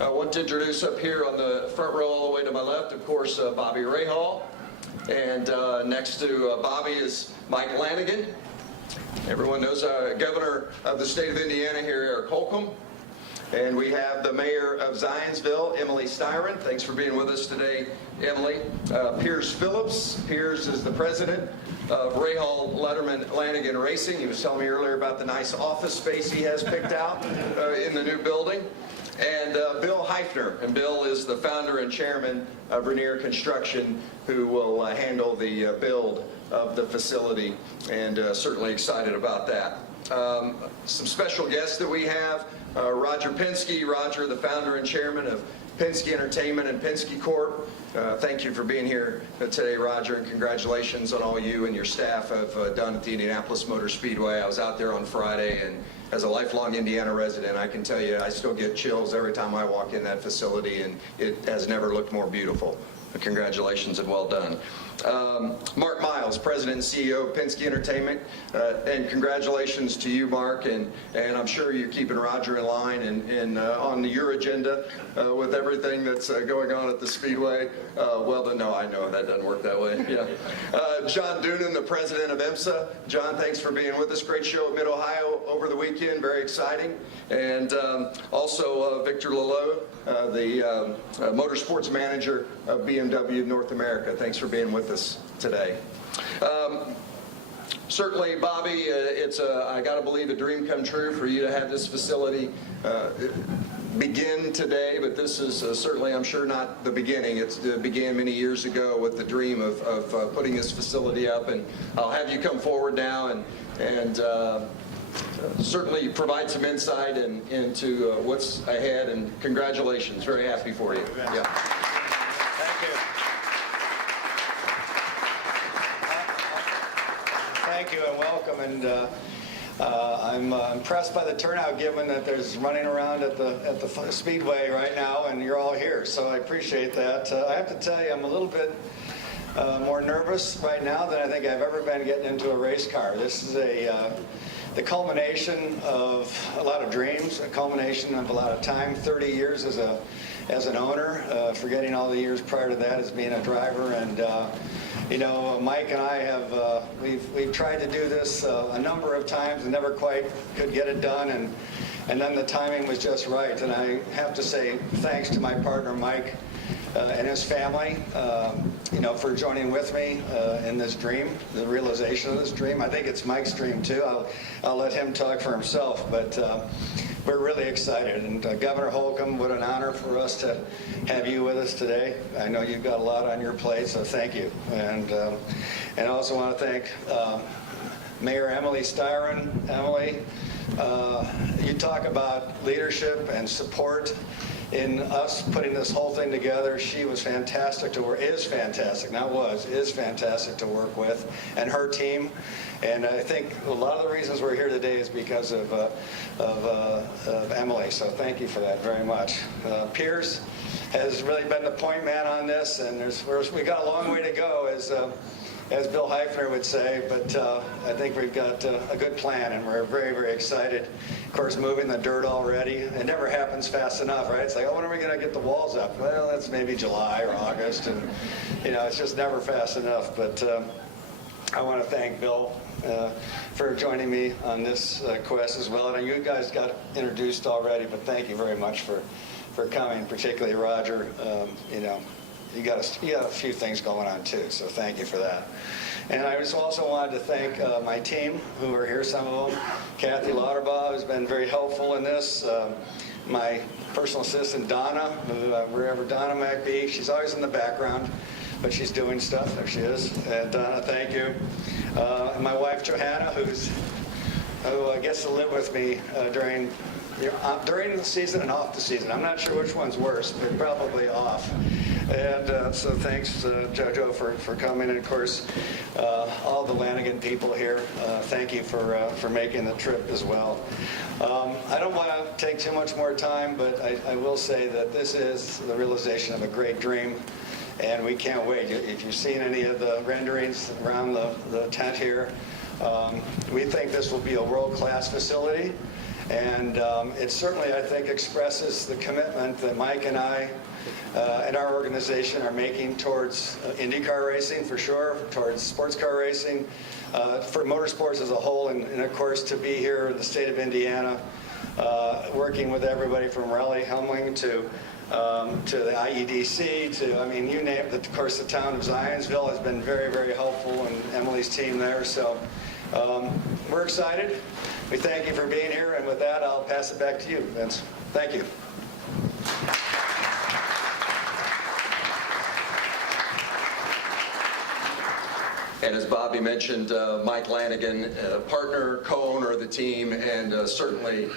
I want to introduce up here on the front row all the way to my left, of course, Bobby Rahal. And next to Bobby is Mike Lanigan. Everyone knows Governor of the state of Indiana here, Eric Holcomb. And we have the mayor of Zionsville, Emily Styron. Thanks for being with us today, Emily. Piers Phillips. Piers is the president of Rahal Letterman Lanigan Racing. He was telling me earlier about the nice office space he has picked out in the new building. And Bill Heifner. And Bill is the founder and chairman of Rainier Construction, who will handle the build of the facility, and certainly excited about that. Some special guests that we have. Roger Penske. Roger, the founder and chairman of Penske Entertainment and Penske Corp. Thank you for being here today, Roger, and congratulations on all you and your staff have done at the Indianapolis Motor Speedway. I was out there on Friday, and as a lifelong Indiana resident, I can tell you I still get chills every time I walk in that facility, and it has never looked more beautiful. Congratulations and well done. Mark Miles, President and CEO of Penske Entertainment, and congratulations to you, Mark, and I'm sure you're keeping Roger in line and on your agenda with everything that's going on at the Speedway. Well done. No, I know that doesn't work that way. Yeah. John Doonan, the President of IMSA. John, thanks for being with us. Great show at Mid-Ohio over the weekend. Very exciting. And also Victor Lelot, the motorsports manager of BMW North America. Thanks for being with us today. Certainly, Bobby, it's I got to believe a dream come true for you to have this facility begin today, but this is certainly, I'm sure, not the beginning. It began many years ago with the dream of putting this facility up, and I'll have you come forward now and certainly provide some insight into what's ahead, and congratulations. Very happy for you. Yeah. Thank you. Thank you and welcome. And I'm impressed by the turnout, given that there's running around at the Speedway right now, and you're all here. So I appreciate that. I have to tell you, I'm a little bit more nervous right now than I think I've ever been getting into a race car. This is the culmination of a lot of dreams, a culmination of a lot of time. 30 years as an owner, forgetting all the years prior to that as being a driver. And you know, Mike and I have we've tried to do this a number of times and never quite could get it done, and then the timing was just right. And I have to say thanks to my partner Mike and his family, you know, for joining with me in this dream, the realization of this dream. I think it's Mike's dream too. I'll let him talk for himself, but we're really excited. And Governor Holcomb, what an honor for us to have you with us today. I know you've got a lot on your plate, so thank you. And I also want to thank Mayor Emily Styron. Emily, you talk about leadership and support in us putting this whole thing together. She was fantastic to work, is fantastic to work with, and her team. And I think a lot of the reasons we're here today is because of Emily, so thank you for that very much. Piers has really been the point man on this, and we got a long way to go, as Bill Heifner would say, but I think we've got a good plan, and we're very, very excited. Of course, moving the dirt already, it never happens fast enough, right? It's like, oh, when are we going to get the walls up? Well, that's maybe July or August, and you know, it's just never fast enough. But I want to thank Bill for joining me on this quest as well. And you guys got introduced already, but thank you very much for coming, particularly Roger. You know, you got a few things going on too, so thank you for that. And I just also wanted to thank my team, who are here, some of them. Kathy Lauterbaugh has been very helpful in this. My personal assistant, Donna, who, wherever Donna might be, she's always in the background, but she's doing stuff. There she is. And Donna, thank you. And my wife, Johanna, who gets to live with me during the season and off the season. I'm not sure which one's worse, but probably off. And so thanks, Jojo, for coming. And of course, all the Lanigan people here, thank you for making the trip as well. I don't want to take too much more time, but I will say that this is the realization of a great dream, and we can't wait. If you've seen any of the renderings around the tent here, we think this will be a world-class facility. And it certainly, I think, expresses the commitment that Mike and I and our organization are making towards IndyCar racing, for sure, towards sports car racing, for motorsports as a whole, and of course to be here in the state of Indiana, working with everybody from Raleigh Helming to the IEDC, to, I mean, you name it. Of course, the town of Zionsville has been very, very helpful, and Emily's team there. So we're excited. We thank you for being here, and with that, I'll pass it back to you, Vince. Thank you. And as Bobby mentioned, Mike Lanigan, partner, co-owner of the team, and certainly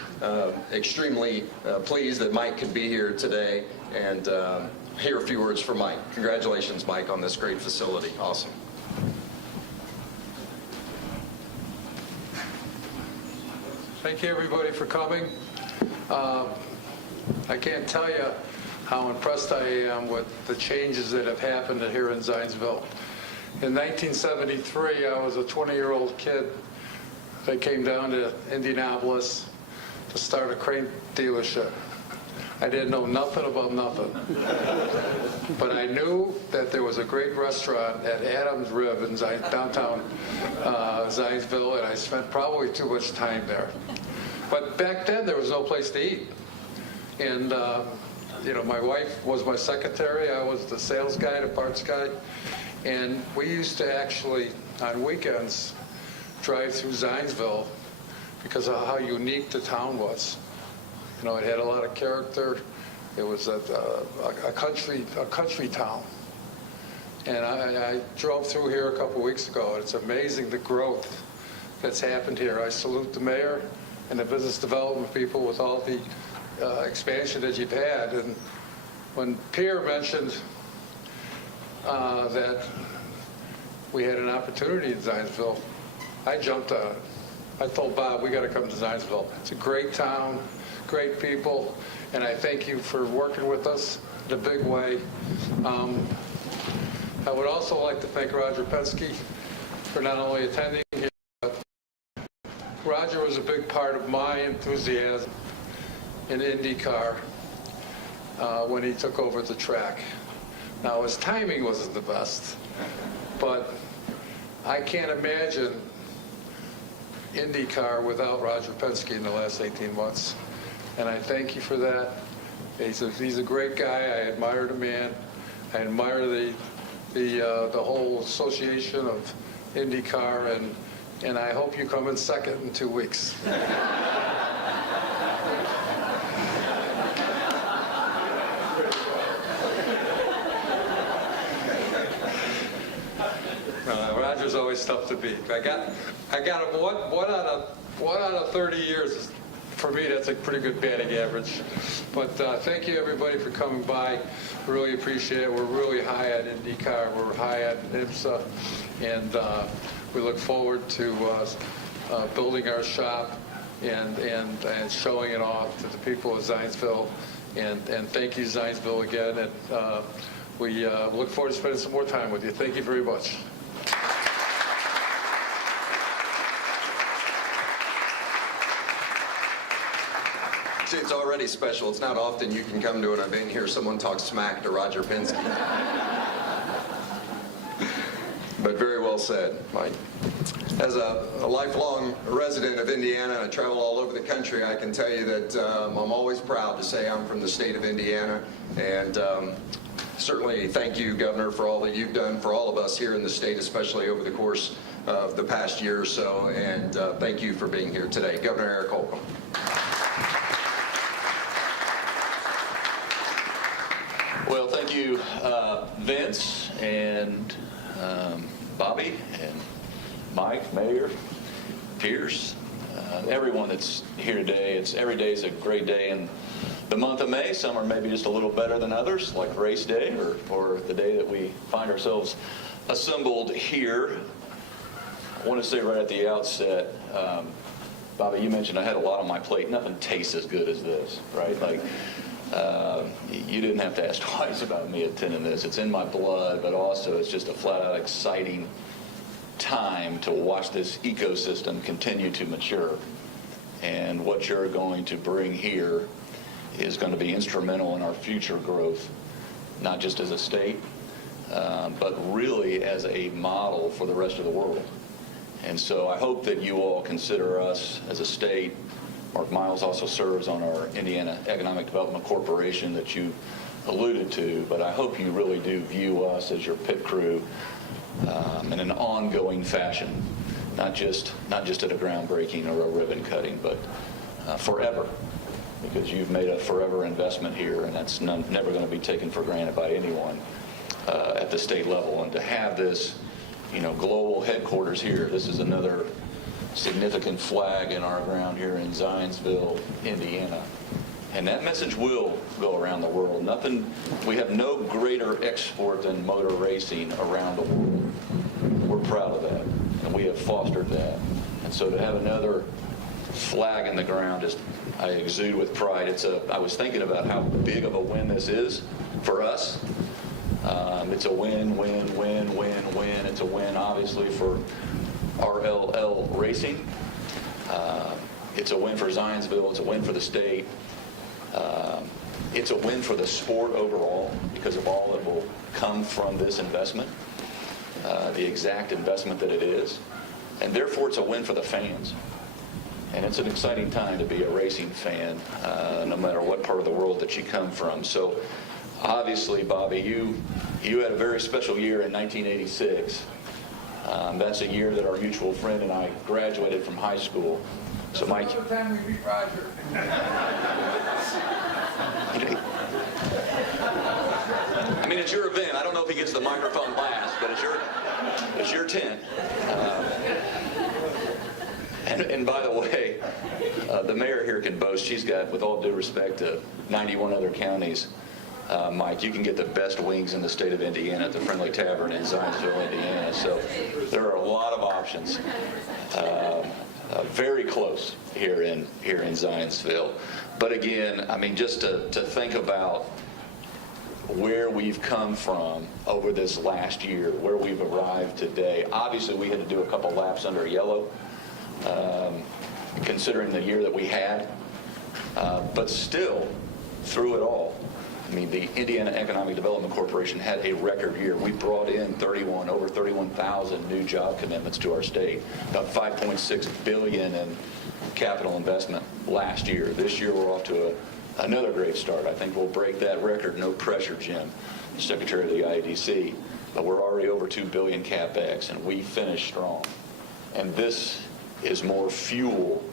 extremely pleased that Mike could be here today and hear a few words from Mike. Congratulations, Mike, on this great facility. Awesome. Thank you, everybody, for coming. I can't tell you how impressed I am with the changes that have happened here in Zionsville. In 1973, I was a 20-year-old kid that came down to Indianapolis to start a crane dealership. I didn't know nothing about nothing. But I knew that there was a great restaurant at Adams Rib in downtown Zionsville, and I spent probably too much time there. But back then, there was no place to eat. And, you know, my wife was my secretary. I was the sales guy, the parts guy. And we used to actually, on weekends, drive through Zionsville because of how unique the town was. You know, it had a lot of character. It was a country town. And I drove through here a couple weeks ago, and it's amazing the growth that's happened here. I salute the mayor and the business development people with all the expansion that you've had. And when Pierre mentioned that we had an opportunity in Zionsville, I jumped on it. I told Bob, we got to come to Zionsville. It's a great town, great people, and I thank you for working with us in a big way. I would also like to thank Roger Penske for not only attending here, but Roger was a big part of my enthusiasm in IndyCar when he took over the track. Now, his timing wasn't the best, but I can't imagine IndyCar without Roger Penske in the last 18 months. And I thank you for that. He's a great guy. I admire the man. I admire the whole association of IndyCar, and I hope you come in second in 2 weeks. Roger's always tough to beat. I got him one out of 30 years. For me, that's a pretty good batting average. But thank you, everybody, for coming by. Really appreciate it. We're really high at IndyCar. We're high at IMSA, and we look forward to building our shop and showing it off to the people of Zionsville. And thank you, Zionsville, again. And we look forward to spending some more time with you. Thank you very much. See, it's already special. It's not often you can come to an event here someone talks smack to Roger Penske. But very well said, Mike. As a lifelong resident of Indiana, I travel all over the country, I can tell you that I'm always proud to say I'm from the state of Indiana. And certainly thank you, Governor, for all that you've done for all of us here in the state, especially over the course of the past year or so. And thank you for being here today. Governor Eric Holcomb. Well, thank you, Vince and Bobby and Mike, Mayor, Pierce, everyone that's here today. Every day is a great day in the month of May. Some are maybe just a little better than others, like race day or the day that we find ourselves assembled here. I want to say right at the outset, Bobby, you mentioned I had a lot on my plate. Nothing tastes as good as this, right? Like, you didn't have to ask twice about me attending this. It's in my blood, but also it's just a flat-out exciting time to watch this ecosystem continue to mature. and what you're going to bring here is going to be instrumental in our future growth, not just as a state, but really as a model for the rest of the world. And so I hope that you all consider us as a state. Mark Miles also serves on our Indiana Economic Development Corporation that you alluded to, but I hope you really do view us as your pit crew in an ongoing fashion, not just at a groundbreaking or a ribbon cutting, but forever, because you've made a forever investment here, and that's never going to be taken for granted by anyone at the state level. And to have this, global headquarters here, this is another significant flag in our ground here in Zionsville, Indiana. And that message will go around the world. We have no greater export than motor racing around the world. We're proud of that, and we have fostered that. And so to have another flag in the ground, I exude with pride. I was thinking about how big of a win this is for us. It's a win, win, win, win, win. It's a win, obviously, for RLL Racing. It's a win for Zionsville. It's a win for the state. It's a win for the sport overall because of all that will come from this investment, the exact investment that it is. And therefore, it's a win for the fans. And it's an exciting time to be a racing fan, no matter what part of the world that you come from. So obviously, Bobby, you had a very special year in 1986. That's a year that our mutual friend and I graduated from high school. So Mike, Another time we beat Roger. I mean, it's your event. I don't know if he gets the microphone last, but it's your tent. And by the way, the mayor here can boast. She's got, with all due respect to 91 other counties, Mike, you can get the best wings in the state of Indiana at the Friendly Tavern in Zionsville, Indiana. So there are a lot of options. Very close here in Zionsville. But again, I mean, just to think about where we've come from over this last year, where we've arrived today. Obviously, we had to do a couple laps under yellow, considering the year that we had. But still, through it all, I mean, the Indiana Economic Development Corporation had a record year. We brought in over 31,000 new job commitments to our state, about $5.6 billion in capital investment last year. This year, we're off to another great start. I think we'll break that record. No pressure, Jim, Secretary of the IEDC. But we're already over $2 billion CapEx, and we finished strong. And this is more fuel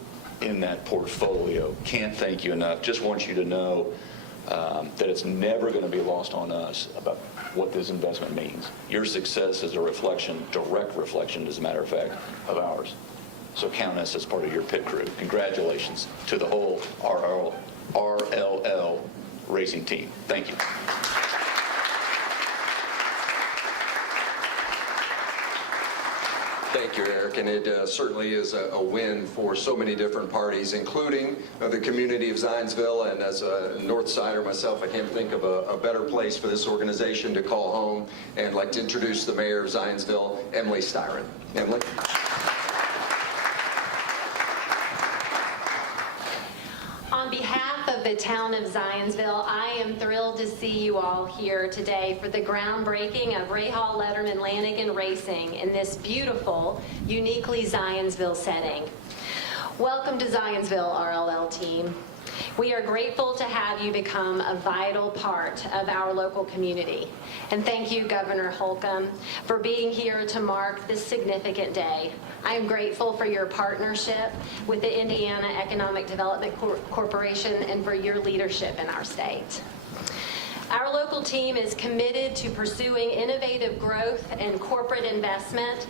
in that portfolio. Can't thank you enough. Just want you to know that it's never going to be lost on us about what this investment means. Your success is a reflection, direct reflection, as a matter of fact, of ours. So count us as part of your pit crew. Congratulations to the whole RLL racing team. Thank you. Thank you, Eric, and it certainly is a win for so many different parties, including the community of Zionsville. And as a North Sider myself, I can't think of a better place for this organization to call home. And I'd like to introduce the mayor of Zionsville, Emily Styron. Emily. On behalf of the town of Zionsville, I am thrilled to see you all here today for the groundbreaking of Rahal Letterman Lanigan Racing in this beautiful, uniquely Zionsville setting. Welcome to Zionsville, RLL team. We are grateful to have you become a vital part of our local community. And thank you, Governor Holcomb, for being here to mark this significant day. I am grateful for your partnership with the Indiana Economic Development Corporation and for your leadership in our state. Our local team is committed to pursuing innovative growth and corporate investment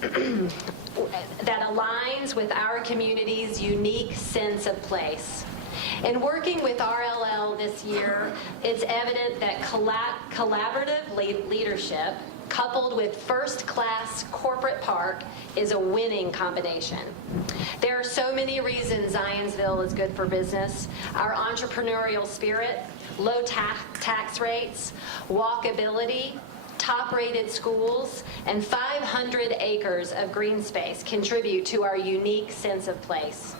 that aligns with our community's unique sense of place. In working with RLL this year, it's evident that collaborative leadership coupled with first-class corporate park is a winning combination. There are so many reasons Zionsville is good for business. Our entrepreneurial spirit, low tax rates, walkability, top-rated schools, and 500 acres of green space contribute to our unique sense of place.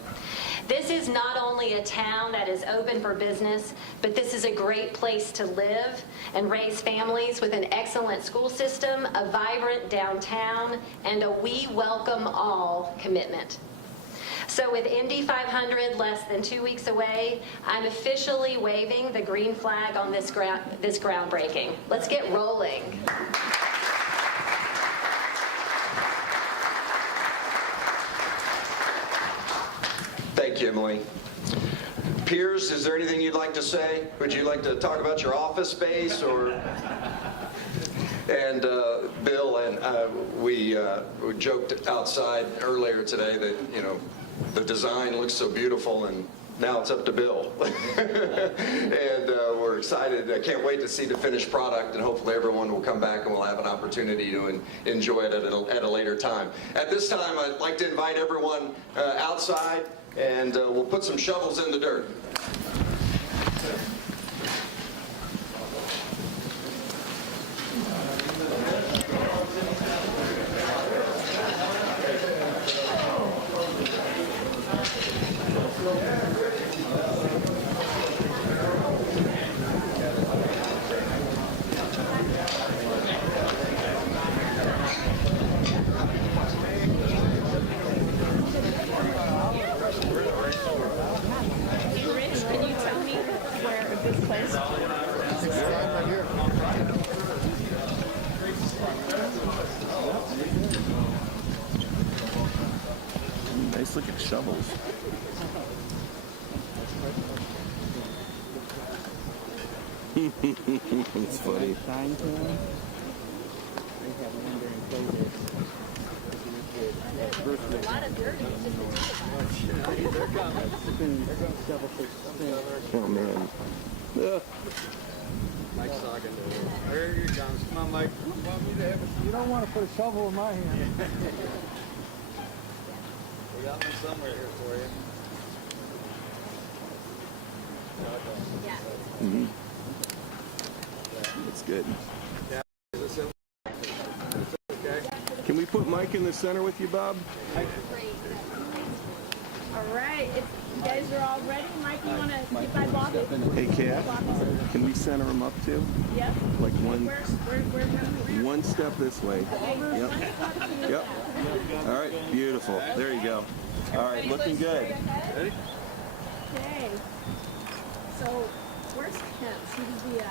This is not only a town that is open for business, but this is a great place to live and raise families with an excellent school system, a vibrant downtown, and a we welcome all commitment. So with Indy 500 less than 2 weeks away, I'm officially waving the green flag on this groundbreaking. Let's get rolling. Thank you, Emily. Piers, is there anything you'd like to say? Would you like to talk about your office space or? And Bill and we joked outside earlier today that, you know, the design looks so beautiful, and now it's up to Bill. And we're excited. I can't wait to see the finished product, and hopefully everyone will come back and we'll have an opportunity to enjoy it at a later time. At this time, I'd like to invite everyone outside, and we'll put some shovels in the dirt. Nice looking shovels. It's funny. Oh man. Mike's talking to him. There he comes. Come on, Mike. You don't want to put a shovel in my hand. We got one somewhere here for you. Yeah. Mm-hmm. It's good. Yeah. Is this okay? Can we put Mike in the center with you, Bob? All right, if you guys are all ready, Mike, you want to get by Bobby? Hey, Kat, can we center him up too? Yep. Like one Where step this way. Yep. Yep. All right, beautiful. There you go. All right, looking good. Ready? Okay. So, where's Kent? He's the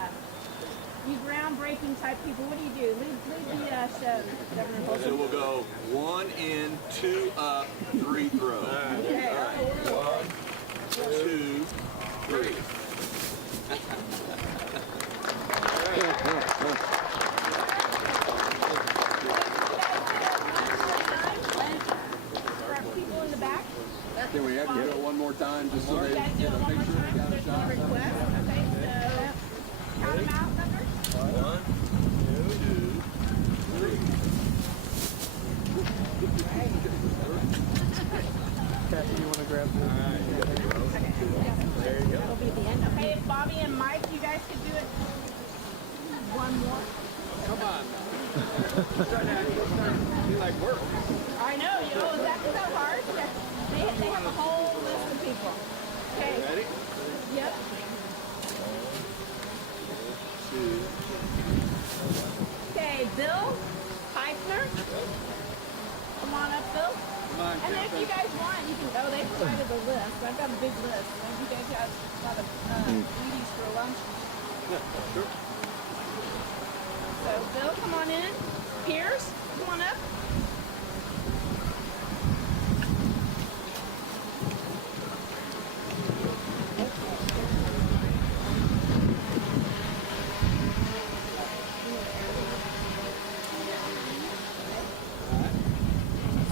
you groundbreaking type people. What do you do? Lead the show, Governor Holton. So we'll go 1 in, 2 up, 3 throw. Okay. 1, 2, 3. For our people in the back. Can we have to hit it one more time just so they You guys do it one more time. got a There's shot? no request. Okay, so count them out, Governor. 1, 2, 3. Kathy, you want to grab this? There you go. It'll be at the end. Okay, Bobby and Mike, you guys could do it one more. Come on now. You like work. I know, you know, that's so hard. They have a whole list of people. Okay. Ready? Yep. 2. Okay, Bill Heifner. Come on up, Bill. Come on, And then if you guys want, you can, oh, they provided the list. I've got a big list. And you guys have a lot of Wheaties for lunch. Sure. So, Bill, come on in. Piers, come on up.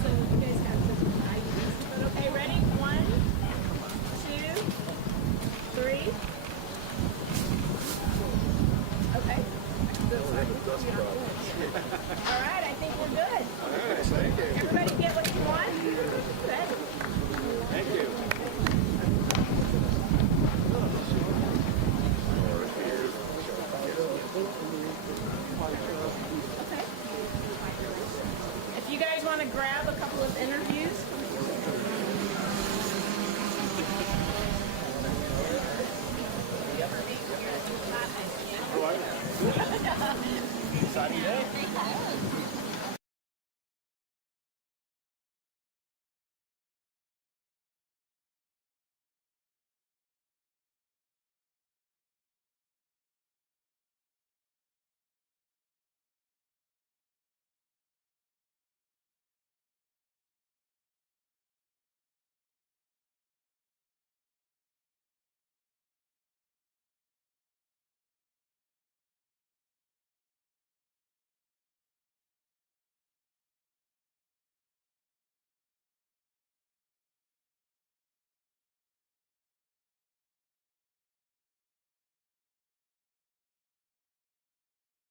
So, you guys have different IDs. But okay, ready? 1, 2, 3. Okay. All right, I think we're good. All right, thank you. Everybody get what you want? Good. Thank you. Okay. If you guys want to grab a couple of interviews. Exciting day.